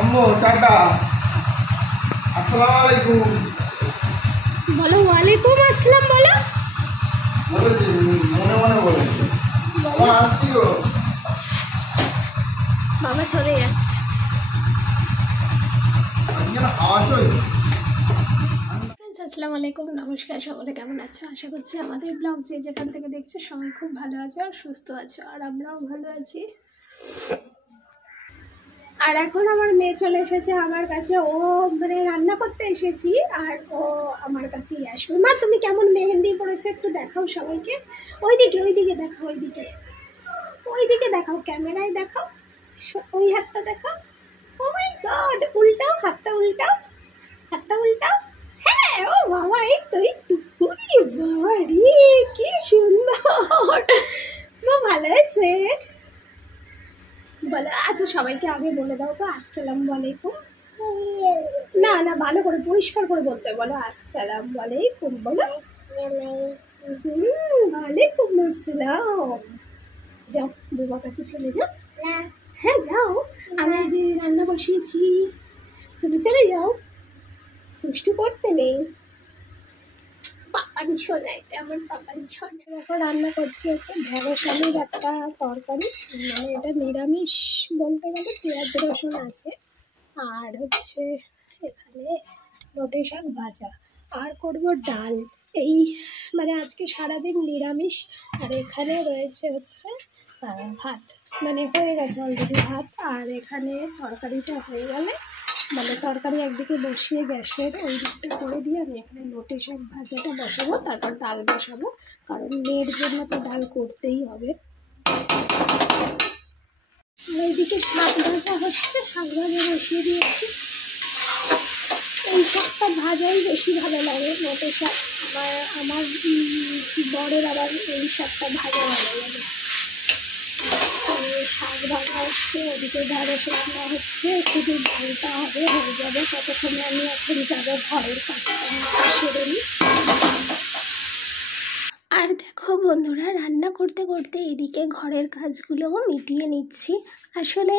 আম্মু টাটা, আসসালামু আলাইকুম বলো। ওয়ালাইকুম আসসালাম বলো। বলেছি, মনে মনে বলেছি। বাবা আসছি গো। বাবা চলে যাচ্ছে। আসসালামু আলাইকুম, নমস্কার, সকলে কেমন আছো? আশা করছি আমাদের ব্লগ যে যেখান থেকে দেখছে সবাই খুব ভালো আছো আর সুস্থ আছো, আর আমরাও ভালো আছি। আর এখন আমার মেয়ে চলে এসেছে আমার কাছে। ও মানে রান্না করতে এসেছি আর ও আমার কাছেই আসবে। মা তুমি কেমন মেহেন্দি পড়েছো একটু দেখাও সবাইকে। ওইদিকে দেখাও, ওইদিকে দেখাও, ক্যামেরায় দেখাও, ওই হাতটা দেখাও। ও মাই গড, উল্টাও হাতটা, উল্টাও। হ্যাঁ, ও বাবা, এই তো ওরে বাবা রে, কি সুন্দর। মা ভালো আছে বলো। আচ্ছা সবাইকে আগে বলে দাও তো আসসালামু আলাইকুম। না না, ভালো করে পরিষ্কার করে বলতে বলো। আসসালামু আলাইকুম বলো। ওয়ালাইকুম আসসালাম। যাও বাবার কাছে চলে যাও। হ্যাঁ যাও, আমি যে রান্না বসিয়েছি, তুমি চলে যাও, দুষ্টু করতে নেই। পাপান ছোনা, এটা আমার পাপান ছোনা। এখন রান্না করছি হচ্ছে ঢেঁড়স আলুর একটা তরকারি, মানে এটা নিরামিষ বলতে গেলে, পেঁয়াজ রসুন আছে, আর হচ্ছে এখানে লোটে শাক ভাজা, আর করব ডাল। এই মানে আজকে সারাদিন নিরামিষ। আর এখানে রয়েছে হচ্ছে ভাত, মানে হয়ে গেছে অলরেডি ভাত। আর এখানে তরকারিটা হয়ে গেলে, মানে তরকারি একদিকে বসিয়ে গ্যাসের ওই দিকটা করে দিয়ে আমি এখানে লোটে শাক ভাজাটা বসাবো, তারপর ডাল বসাবো, কারণ মেয়ের জন্য তো ডাল করতেই হবে। আর এইদিকে শাক ভাজা হচ্ছে, শাক ভাজা বসিয়ে দিয়েছি। এই শাকটা ভাজাই বেশি ভালো লাগে, লোটে শাক। আমার বরের আবার এই শাকটা ভাজা ভালো লাগে। শাক ভাজা হচ্ছে, ওদিকে ঢেঁড়স রান্না হচ্ছে, শুধু ডালটা হয়ে যাবে। ততক্ষণে আমি এখন যাবো ঘরের কাজটা সেরে নিই। আর দেখো বন্ধুরা, রান্না করতে করতে এদিকে ঘরের কাজগুলোও মিটিয়ে নিচ্ছি। আসলে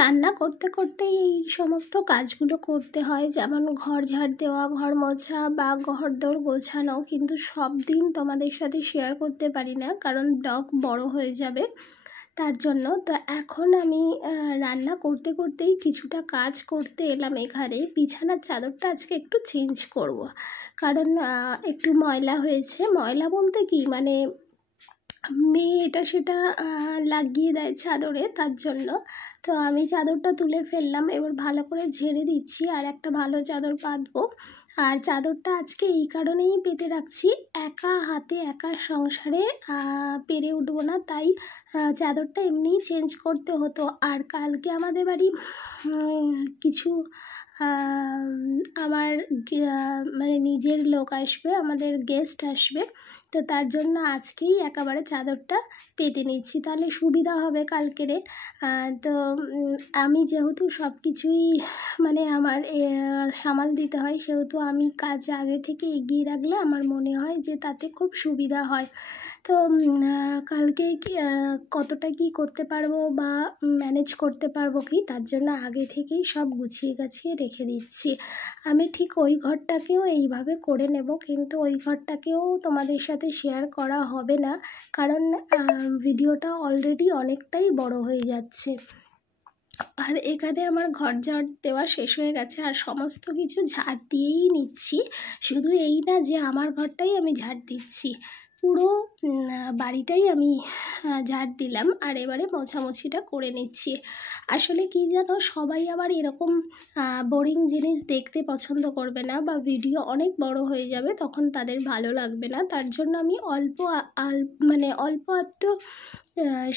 রান্না করতে করতে এই সমস্ত কাজগুলো করতে হয়, যেমন ঘর ঝাড় দেওয়া, ঘর মোছা বা ঘর দোর গোছানো, কিন্তু সব দিন তোমাদের সাথে শেয়ার করতে পারি না, কারণ ব্লগ বড় হয়ে যাবে। তার জন্য তো এখন আমি রান্না করতে করতেই কিছুটা কাজ করতে এলাম এখানে। বিছানার চাদরটা আজকে একটু চেঞ্জ করব, কারণ একটু ময়লা হয়েছে। ময়লা বলতে কি, মানে মেয়ে এটা সেটা লাগিয়ে দেয় চাদরে, তার জন্য। তো আমি চাদরটা তুলে ফেললাম, এবার ভালো করে ঝেড়ে দিচ্ছি আর একটা ভালো চাদর পাতবো। আর চাদরটা আজকে এই কারণেই পেতে রাখছি, একা হাতে একা সংসারে পেরে উঠবো না, তাই চাদরটা এমনিই চেঞ্জ করতে হতো। আর কালকে আমাদের বাড়ি কিছু আমার মানে নিজের লোক আসবে, আমাদের গেস্ট আসবে, তো তার জন্য আজকেই একেবারে চাদরটা পেতে নিচ্ছি, তাহলে সুবিধা হবে কালকেরে। তো আমি যেহেতু সব কিছুই মানে আমার সামাল দিতে হয়, সেহেতু আমি কাজ আগে থেকে এগিয়ে রাখলে আমার মনে হয় যে তাতে খুব সুবিধা হয়। তো কালকে কতটা কি করতে পারবো বা ম্যানেজ করতে পারবো কি, তার জন্য আগে থেকেই সব গুছিয়ে গাছিয়ে রেখে দিচ্ছি। আমি ঠিক ওই ঘরটাকেও এইভাবে করে নেব, কিন্তু ওই ঘরটাকেও তোমাদের সাথে শেয়ার করা হবে না, কারণ ভিডিওটা অলরেডি অনেকটাই বড় হয়ে যাচ্ছে। আর এখানে আমার ঘর ঝাড় দেওয়া শেষ হয়ে গেছে, আর সমস্ত কিছু ঝাড় দিয়েই নিচ্ছি। শুধু এই না যে আমার ঘরটাই আমি ঝাড় দিচ্ছি, পুরো বাড়িটাই আমি ঝাড় দিলাম, আর এবারে মোছামুছিটা করে নিচ্ছি। আসলে কি জানো, সবাই আবার এরকম বোরিং জিনিস দেখতে পছন্দ করবে না, বা ভিডিও অনেক বড় হয়ে যাবে, তখন তাদের ভালো লাগবে না। তার জন্য আমি অল্প একটু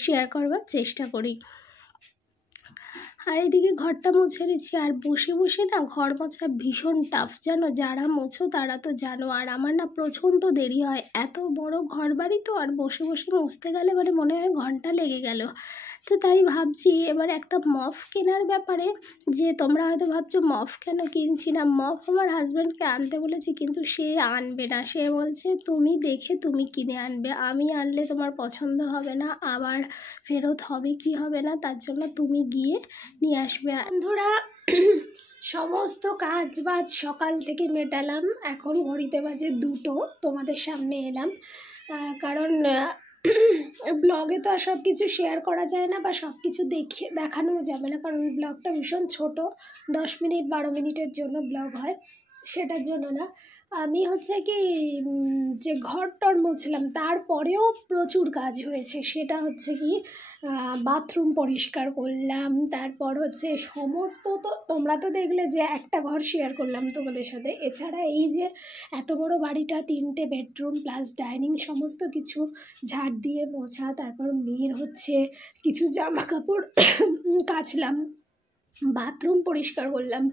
শেয়ার করবার চেষ্টা করি। আর এদিকে ঘরটা মুছে নিচ্ছি। আর বসে বসে না ঘর মোছা ভীষণ টাফ, জানো, যারা মোছো তারা তো জানো। আর আমার না প্রচণ্ড দেরি হয়, এত বড় ঘর বাড়ি তো, আর বসে বসে মুছতে গেলে মানে মনে হয় ঘন্টা লেগে গেল। তো তাই ভাবছি এবার একটা মফ কেনার ব্যাপারে, যে তোমরা হয়তো ভাবছো মফ কেন কিনছি না, মফ আমার হাজব্যান্ডকে আনতে বলেছি কিন্তু সে আনবে না, সে বলছে তুমি দেখে তুমি কিনে আনবে, আমি আনলে তোমার পছন্দ হবে না, আবার ফেরত হবে কি হবে না, তার জন্য তুমি গিয়ে নিয়ে আসবে। বন্ধুরা সমস্ত কাজ বাজ সকাল থেকে মেটালাম, এখন ঘড়িতে বাজে 2টো, তোমাদের সামনে এলাম কারণ ব্লগে তো আর সব কিছু শেয়ার করা যায় না বা সব কিছু দেখানোও যাবে না, কারণ ব্লগটা ভীষণ ছোট, 10 মিনিট 12 মিনিটের জন্য ব্লগ হয়, সেটার জন্য না। আমি হচ্ছে কি যে ঘরটর মুছলাম, তারপরেও প্রচুর কাজ হয়েছে, সেটা হচ্ছে কি বাথরুম পরিষ্কার করলাম, তারপর হচ্ছে সমস্ত, তো তোমরা তো দেখলে যে একটা ঘর শেয়ার করলাম তোমাদের সাথে, এছাড়া এই যে এত বড় বাড়িটা 3টে বেডরুম প্লাস ডাইনিং সমস্ত কিছু ঝাড় দিয়ে মোছা, তারপর মেয়ের হচ্ছে কিছু জামা কাপড় কাচলাম, বাথরুম পরিষ্কার করলাম,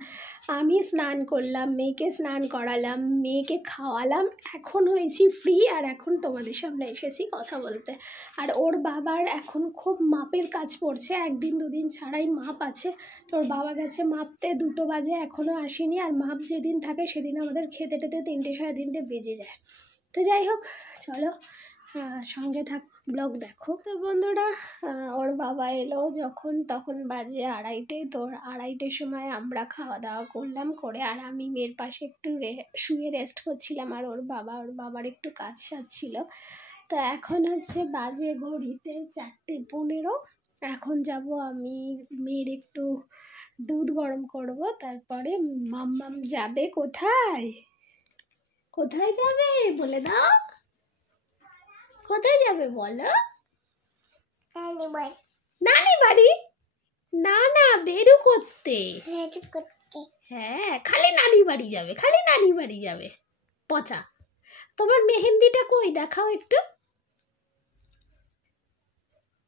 আমি স্নান করলাম, মেয়েকে স্নান করালাম, মেয়েকে খাওয়ালাম, এখন হয়েছি ফ্রি, আর এখন তোমাদের সামনে এসেছি কথা বলতে। আর ওর বাবার এখন খুব মাপের কাজ পড়ছে, 1 দিন 2 দিন ছাড়াই মাপ আছে, তো ওর বাবা গেছে মাপতে, 2টো বাজে এখনও আসেনি, আর মাপ যেদিন থাকে সেদিন আমাদের খেতে টেতে 3টে 3:30 বেজে যায়। তো যাই হোক চলো সঙ্গে থাকো, ব্লগ দেখো। তো বন্ধুরা ওর বাবা এলো যখন, তখন বাজে 2:30, তো 2:30 সময় আমরা খাওয়া দাওয়া করলাম, করে আর আমি মেয়ের পাশে একটু শুয়ে রেস্ট করছিলাম, আর ওর বাবার একটু কাজ সারছিল। তো এখন হচ্ছে বাজে ঘড়িতে 4:15, এখন যাব আমি মেয়ের একটু দুধ গরম করব, তারপরে মাম্মাম যাবে কোথায়, কোথায় যাবে বলে দাও, কোথায় যাবে বলো? নানি বাড়ি? না না, বেরু করতে। হ্যাঁ, খালি নানি বাড়ি যাবে, খালি নানি বাড়ি যাবে, পচা। তোমার মেহেন্দিটা কই দেখাও একটু,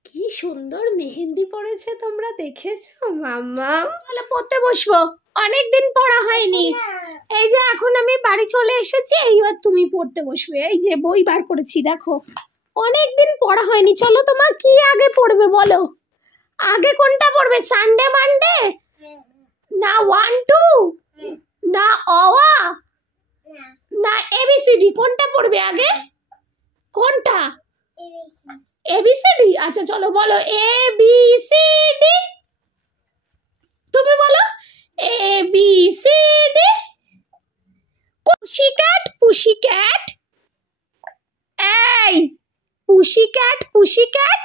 কি সুন্দর মেহেন্দি পড়েছে, তোমরা দেখেছো? মাম্মা তাহলে পড়তে বসবো, অনেকদিন পড়া হয়নি, এই যে এখন আমি বাড়ি চলে এসেছি, এইবার তুমি পড়তে বসবে, এই যে বই বার করেছি দেখো, অনেকদিন পড়া হয়নি। চলো তোমার কি আগে পড়বে বলো, আগে কোনটা পড়বে, সানডে মানডে না 1 2 না অওয়া না এবিসিডি, কোনটা পড়বে আগে, কোনটা এবিসিডি? আচ্ছা চলো বলো এবিসিডি, তুমি বলো এবিসিডি। পুশিক্যাট পুশিক্যাট, এই পুশিক্যাট পুশিক্যাট,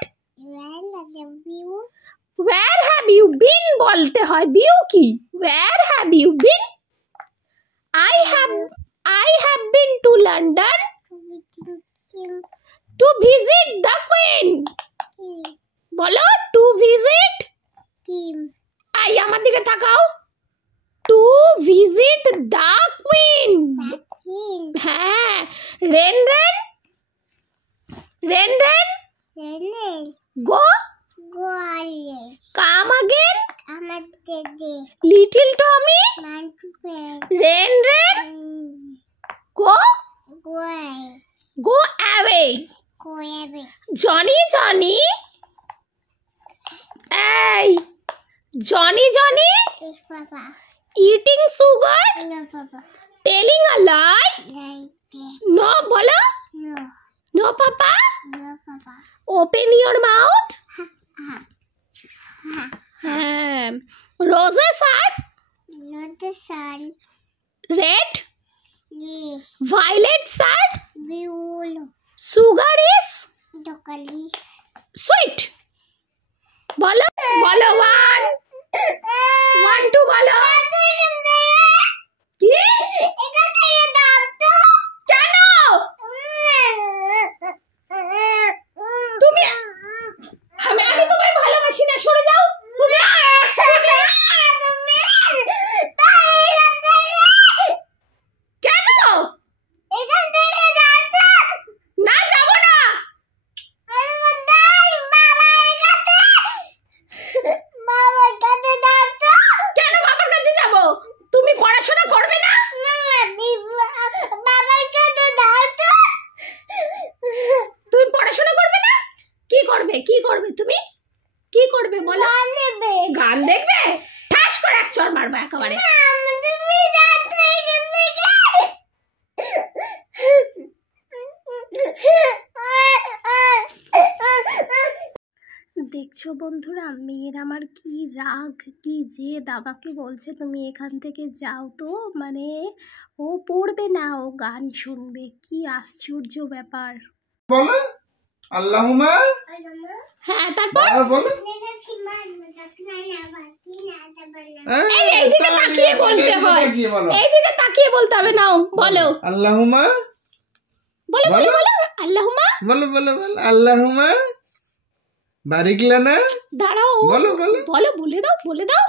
where have you been বলতে হয়, বিউ কি, where have you been? I have been to London to visit the Queen, বলো to visit, এই আমার দিকে তাকাও, to visit the Queen, হ্যাঁ, rain rain rain rain, go come again, little Tommy, ren ren, go away, Johnny Johnny, hey Johnny Johnny, eating sugar, telling a lie, no bolo, no papa, open your mouth, roses are red, violets are sugar is sweet, bolo bolo 1 1 2 bolo, কি কেন তুমি, আমি তোমায় ভালোবাসি না, সরে যাও তুমি, কেন না যাবো না, দেখবে ঠাস করে এক চড় মারবো একেবারে। দেখছো বন্ধুরা, মেয়ের আমার কি রাগ, কি জেদ, আমাকে বলছে তুমি এখান থেকে যাও। তো মানে ও পড়বে না, ও গান শুনবে। কি আশ্চর্য ব্যাপার। বলো আল্লাহুম্মা। হ্যাঁ তারপর বলো এইদিকে তাকিয়ে বলতে হয়, এইদিকে তাকিয়ে বলতে হবে। নাও বলো আল্লাহুম্মা। বলো বলো বলো আল্লাহুম্মা। বলো বলো বলো আল্লাহুম্মা বারিক লানা। দাঁড়াও বলো বলো বলো, বলে দাও বলে দাও।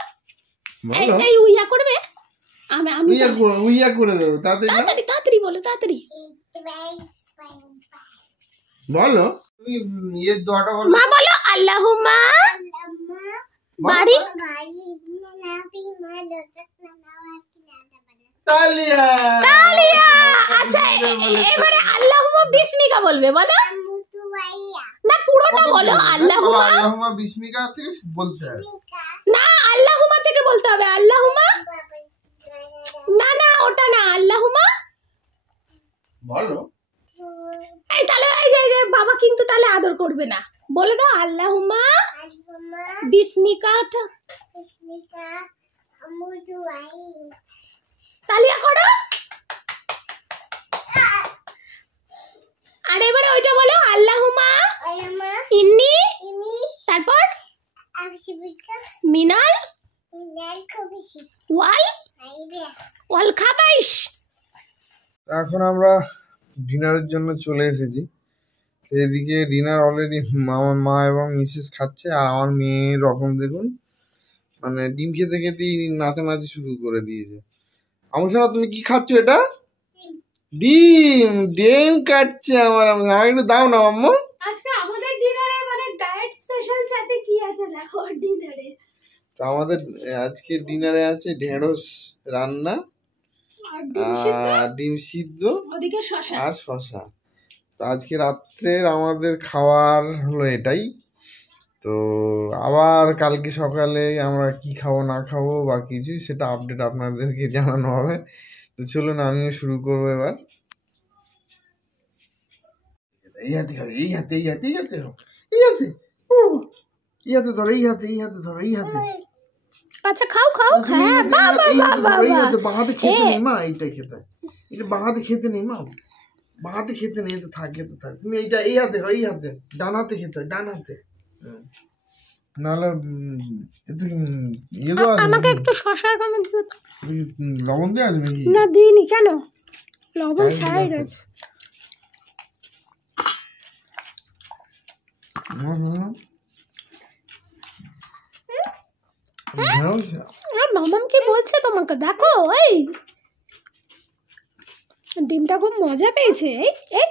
বলো এই উইয়া করবে। আমি উইয়া করে দেবো তাড়াতাড়ি তাড়াতাড়ি তাড়াতাড়ি বলো তাড়াতাড়ি বলো। তুমি দোয়াটা বলো। মা বলো আল্লাহুম্মা বারিক। তালিয়া তালিয়া। আচ্ছা এবারে আল্লাহুম্মা বিসমিকা বলবে। বলো না, পুরোটা বলো। আল্লাহুম্মা বিসমিকা থেকে বলতে হবে না, আল্লাহুম্মা থেকে বলতে হবে। আল্লাহুম্মা। না না, ওটা না, আল্লাহুম্মা বলো। এই তাহলে এই যে বাবা কিন্তু তাহলে আদর করবে না। বলে দাও আল্লাহুম্মা বিসমিকা। তালিয়া করো। আর এবারে ওইটা বলো আল্লাহুম্মা ইন্নি, তারপর মিনাল ওয়াল খাবাইশ। এখন আমরা ডিনারের জন্য চলে এসেছি। তো এদিকে ডিনার অলরেডি আমার মা এবং মিসেস খাচ্ছে, আর আমার মেয়ের রকম দেখুন, মানে ডিম খেতে খেতেই নাচানাচি শুরু করে দিয়েছে। আমসারা তুমি কি খাচ্ছ? এটা ডিম। ডিম কাটছে আমার। একটু দাও না আম্মু। আজকে আমাদের ডিনারে মানে ডায়েট স্পেশাল চাটে কি আছে দেখো ডিনারে। তো আমাদের আজকে ডিনারে আছে ঢেঁড়স রান্না আর ডিম সিদ্ধ ওদিকে শসা আর শসা। তো আজকে রাত্রের আমাদের খাওয়ার হলো এটাই। তো আবার কালকে সকালে আমরা কি খাবো না খাবো বা কিছু সেটা আপডেট আপনাদেরকে জানানো হবে। তো চলুন আমিও শুরু করবো এবার। এই হাতে খাবে, এই হাতে এই হাতে এই হাতে এই হাতে এই হাতে ধরো, এই হাতে এই হাতে ধরো, এই হাতে। আচ্ছা খাও খাও। হ্যাঁ বাবা বাবা এই হাতে বাহাতে খেতে নেই মা, এইটা খেতে, এটা বাহাতে খেতে নেই মা, বাহাতে খেতে নেই, তো থাক খেতে থাক। তুমি এইটা এই হাতে খাও, এই হাতে ডান হাতে খেতে হয়, ডান হাতে। নাহলে ইয়ে দেওয়া আছে আমাকে একটু শসা এখানে দিও তো। লবণ দেওয়া আছে নাকি? না দিইনি। কেন? লবণ ছাড়াই রয়েছে। মামাম কি বলছে তোমাকে? দেখো এই ডিমটা খুব মজা পেয়েছে। এই